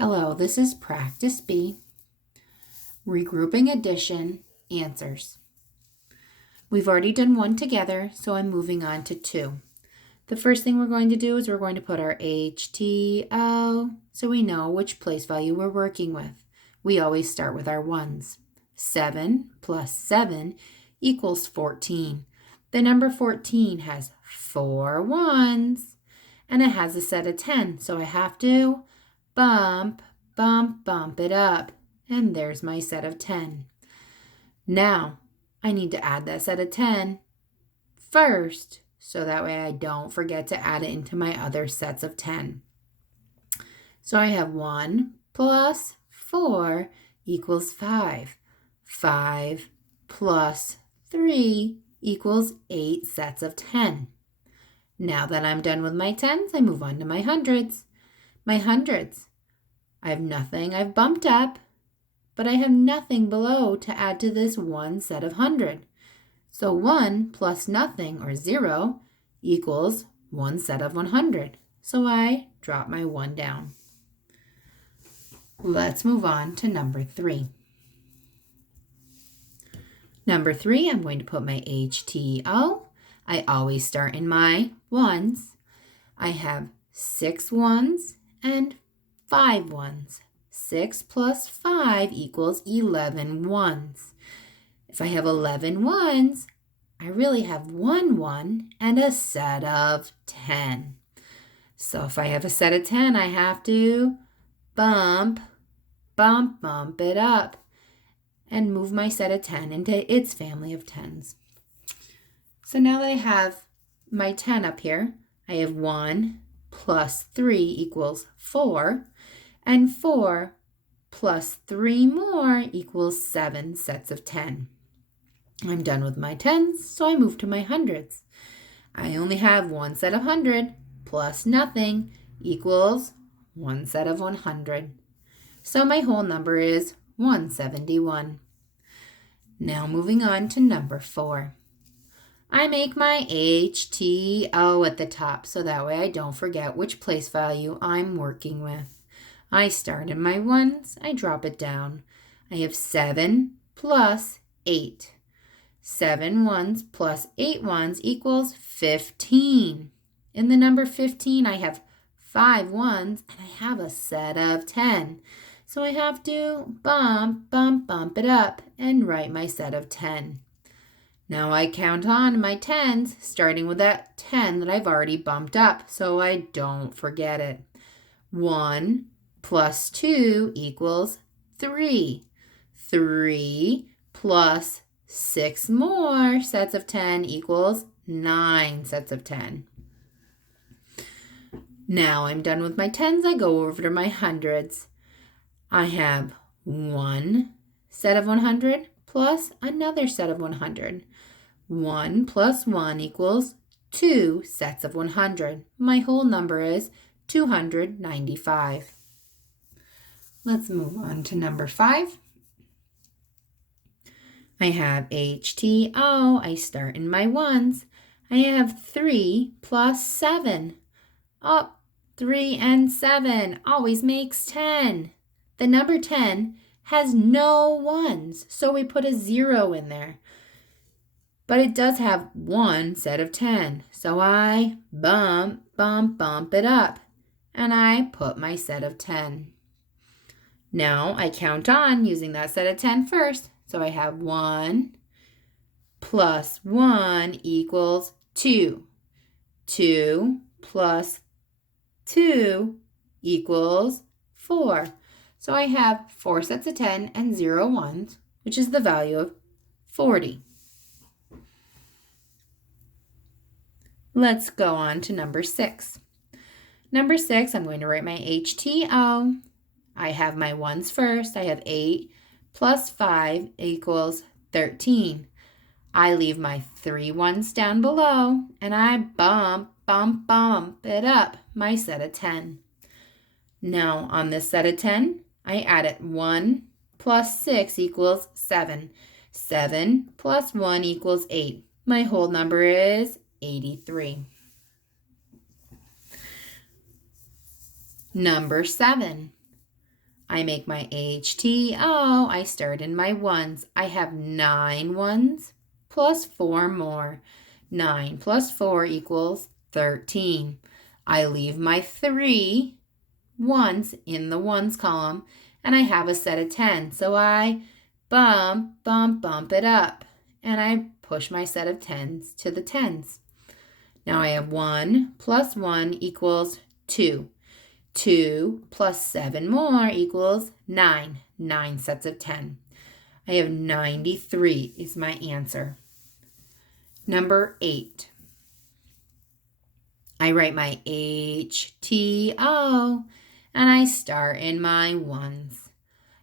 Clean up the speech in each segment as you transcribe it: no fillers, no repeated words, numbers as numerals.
Hello, this is Practice B, Regrouping Addition, Answers. We've already done one together, so I'm moving on to two. The first thing we're going to do is we're going to put our HTO so we know which place value we're working with. We always start with our ones. 7 plus 7 equals 14. The number 14 has 4 ones, and it has a set of 10, so I have to bump it up, and there's my set of 10. Now, I need to add that set of 10 first, so that way I don't forget to add it into my other sets of 10. So I have 1 plus 4 equals 5. 5 plus 3 equals 8 sets of 10. Now that I'm done with my tens, I move on to my hundreds. My hundreds. I have nothing I've bumped up, but I have nothing below to add to this one set of 100. So 1 plus nothing, or 0, equals one set of 100. So I drop my 1 down. Let's move on to number 3. Number 3, I'm going to put my HTO. I always start in my ones. I have 6 ones and 5 ones. 6 plus 5 equals 11 ones. If I have 11 ones, I really have 1 1 and a set of 10. So if I have a set of 10, I have to bump it up and move my set of 10 into its family of 10s. So now that I have my 10 up here, I have 1 plus 3 equals 4, and 4 plus 3 more equals 7 sets of 10. I'm done with my tens, so I move to my hundreds. I only have one set of 100 plus nothing equals one set of 100. So my whole number is 171. Now moving on to number 4. I make my HTO at the top so that way I don't forget which place value I'm working with. I start in my ones, I drop it down. I have 7 plus 8. 7 ones plus 8 ones equals 15. In the number 15, I have 5 ones and I have a set of 10. So I have to bump it up and write my set of 10. Now I count on my tens, starting with that 10 that I've already bumped up, so I don't forget it. 1 plus 2 equals 3. 3 plus 6 more sets of 10 equals 9 sets of 10. Now I'm done with my tens, I go over to my hundreds. I have 1 set of 100 plus another set of 100. 1 plus 1 equals 2 sets of 100. My whole number is 295. Let's move on to number 5. I have HTO. I start in my ones. I have 3 plus 7. 3 and 7 always makes 10. The number 10 has no ones, so we put a 0 in there. But it does have one set of 10, so I bump it up, and I put my set of 10. Now I count on using that set of 10 first, so I have 1 plus 1 equals 2. 2 plus 2 equals 4. So I have 4 sets of 10 and 0 ones, which is the value of 40. Let's go on to number 6. Number 6, I'm going to write my HTO. I have my ones first. I have 8 plus 5 equals 13. I leave my 3 ones down below, and I bump it up, my set of 10. Now, on this set of 10, I added 1 plus 6 equals 7. 7 plus 1 equals 8. My whole number is 83. Number 7. I make my HTO. I start in my ones. I have 9 ones plus 4 more. 9 plus 4 equals 13. I leave my 3 ones in the ones column, and I have a set of 10. So I bump it up, and I push my set of 10s to the 10s. Now I have 1 plus 1 equals 2. 2 plus 7 more equals 9. 9 sets of 10. I have 93 is my answer. Number 8. I write my HTO, and I start in my ones.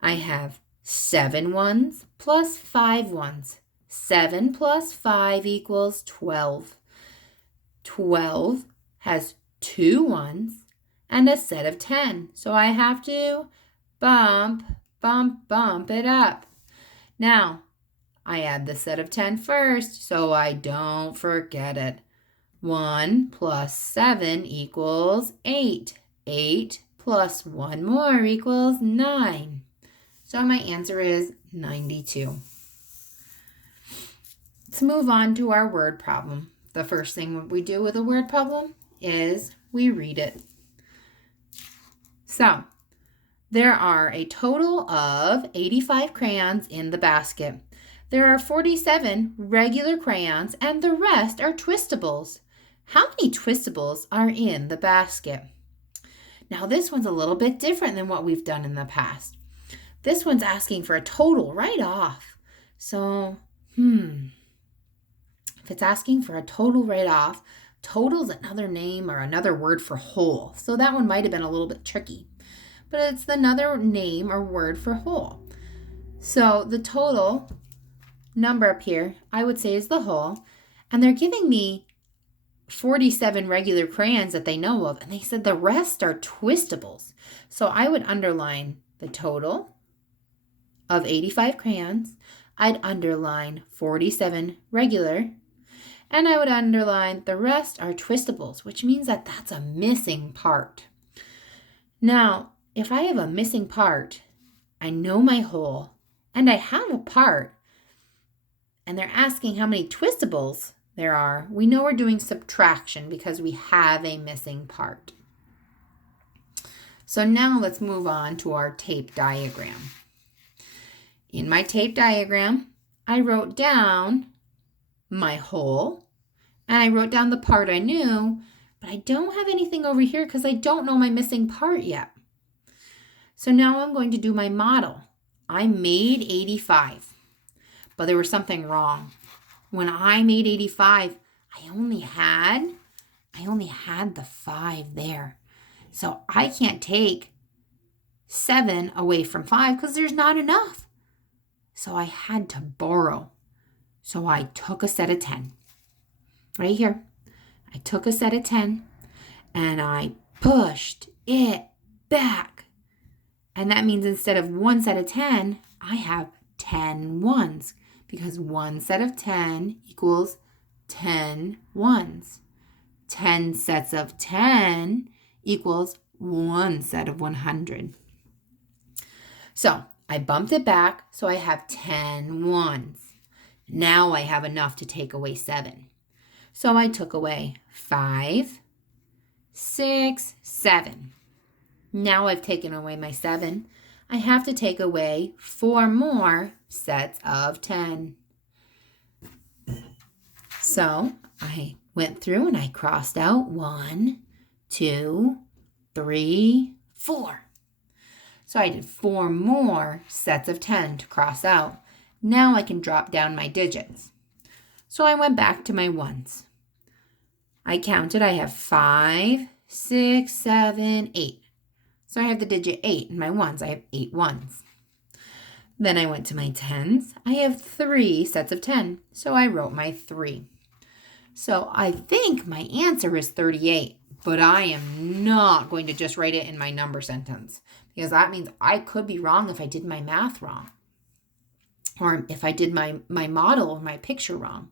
I have 7 ones plus 5 ones. 7 plus 5 equals 12. 12 has 2 ones and a set of 10. So I have to bump it up. Now, I add the set of 10 first so I don't forget it. 1 plus 7 equals 8. 8 plus 1 more equals 9. So my answer is 92. Let's move on to our word problem. The first thing we do with a word problem is we read it. So, there are a total of 85 crayons in the basket. There are 47 regular crayons and the rest are twistables. How many twistables are in the basket? Now this one's a little bit different than what we've done in the past. This one's asking for a total right off. So, if it's asking for a total right off, total's another name or another word for whole. So that one might have been a little bit tricky. But it's another name or word for whole. So the total number up here, I would say, is the whole. And they're giving me 47 regular crayons that they know of. And they said the rest are twistables. So I would underline the total of 85 crayons. I'd underline 47 regular. And I would underline the rest are twistables, which means that that's a missing part. Now, if I have a missing part, I know my whole, and I have a part, and they're asking how many twistables there are, we know we're doing subtraction because we have a missing part. So now let's move on to our tape diagram. In my tape diagram, I wrote down my whole, and I wrote down the part I knew, but I don't have anything over here because I don't know my missing part yet. So now I'm going to do my model. I made 85, but there was something wrong. When I made 85, I only had the 5 there. So I can't take 7 away from 5 because there's not enough. So I had to borrow. So I took a set of 10. Right here. I took a set of 10 and I pushed it back. And that means instead of 1 set of 10, I have 10 ones because 1 set of 10 equals 10 ones. 10 sets of 10 equals 1 set of 100. So I bumped it back so I have 10 ones. Now I have enough to take away 7. So I took away 5, 6, 7. Now I've taken away my 7. I have to take away 4 more sets of 10. So I went through and I crossed out 1, 2, 3, 4. So I did 4 more sets of 10 to cross out. Now I can drop down my digits. So I went back to my ones. I counted, I have 5, 6, 7, 8. So I have the digit 8 in my ones. I have 8 ones. Then I went to my tens. I have 3 sets of 10. So I wrote my 3. So I think my answer is 38. But I am not going to just write it in my number sentence. Because that means I could be wrong if I did my math wrong. Or if I did my model or my picture wrong.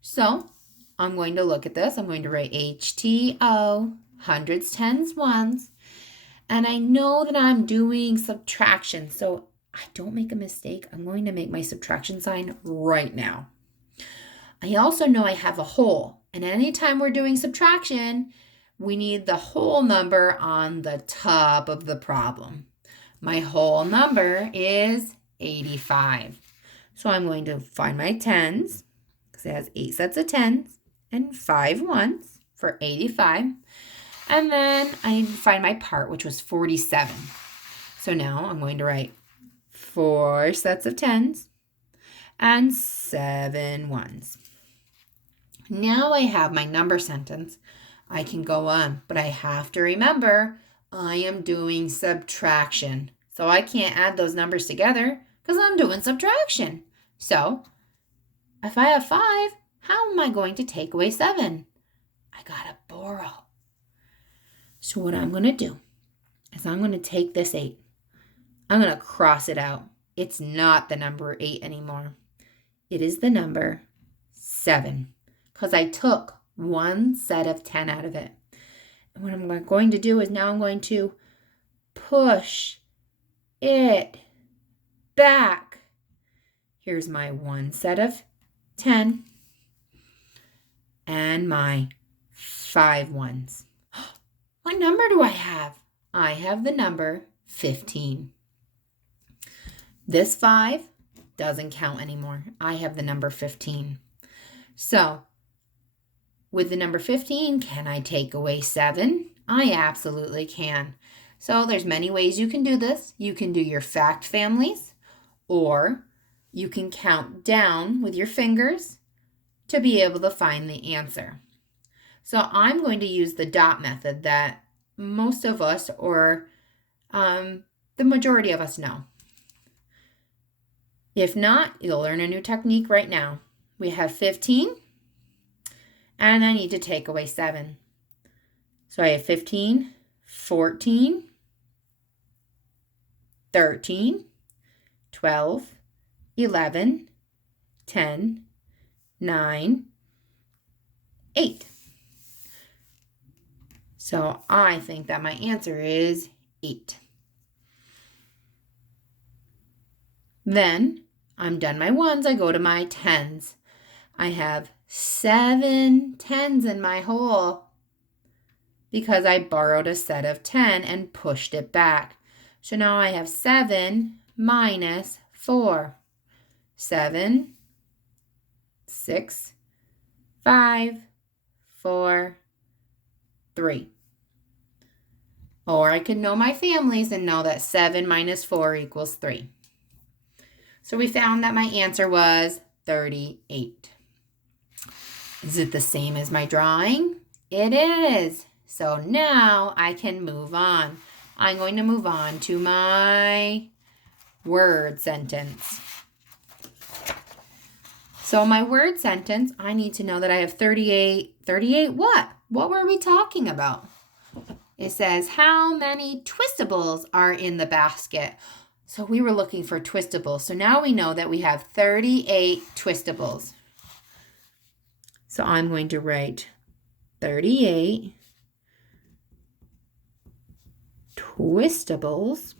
So I'm going to look at this. I'm going to write HTO, hundreds, tens, ones. And I know that I'm doing subtraction, so I don't make a mistake. I'm going to make my subtraction sign right now. I also know I have a whole, and anytime we're doing subtraction, we need the whole number on the top of the problem. My whole number is 85. So I'm going to find my tens, because it has 8 sets of tens and 5 ones for 85. And then I need to find my part, which was 47. So now I'm going to write 4 sets of tens and 7 ones. Now I have my number sentence. I can go on, but I have to remember I am doing subtraction. So I can't add those numbers together because I'm doing subtraction. So if I have 5, how am I going to take away 7? I gotta borrow. So what I'm going to do is I'm going to take this 8. I'm going to cross it out. It's not the number 8 anymore. It is the number 7 because I took 1 set of 10 out of it. And what I'm going to do is now I'm going to push it back. Here's my 1 set of 10 and my 5 ones. What number do I have? I have the number 15. This 5 doesn't count anymore. I have the number 15. So, with the number 15, can I take away 7? I absolutely can. So, there's many ways you can do this. You can do your fact families, or you can count down with your fingers to be able to find the answer. So I'm going to use the dot method that most of us, or the majority of us, know. If not, you'll learn a new technique right now. We have 15, and I need to take away 7. So I have 15, 14, 13, 12, 11, 10, 9, 8. So I think that my answer is 8. Then I'm done my ones. I go to my tens. I have 7 tens in my whole because I borrowed a set of 10 and pushed it back. So now I have 7 minus 4. 7, 6, 5, 4, 3. Or I could know my families and know that 7 minus 4 equals 3. So we found that my answer was 38. Is it the same as my drawing? It is. So now I can move on. I'm going to move on to my word sentence. So my word sentence, I need to know that I have 38. 38 what? What were we talking about? It says, how many twistables are in the basket? So we were looking for twistables. So now we know that we have 38 twistables. So I'm going to write 38 twistables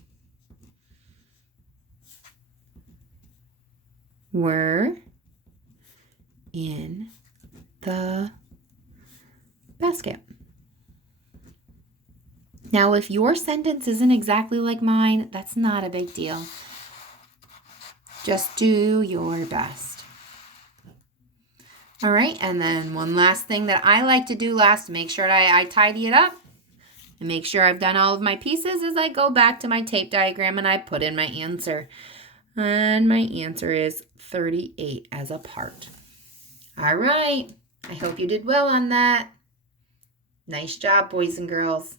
were in the basket. Now, if your sentence isn't exactly like mine, that's not a big deal. Just do your best. All right, and then one last thing that I like to do last to make sure that I tidy it up and make sure I've done all of my pieces is I go back to my tape diagram and I put in my answer. And my answer is 38 as a part. All right, I hope you did well on that. Nice job, boys and girls.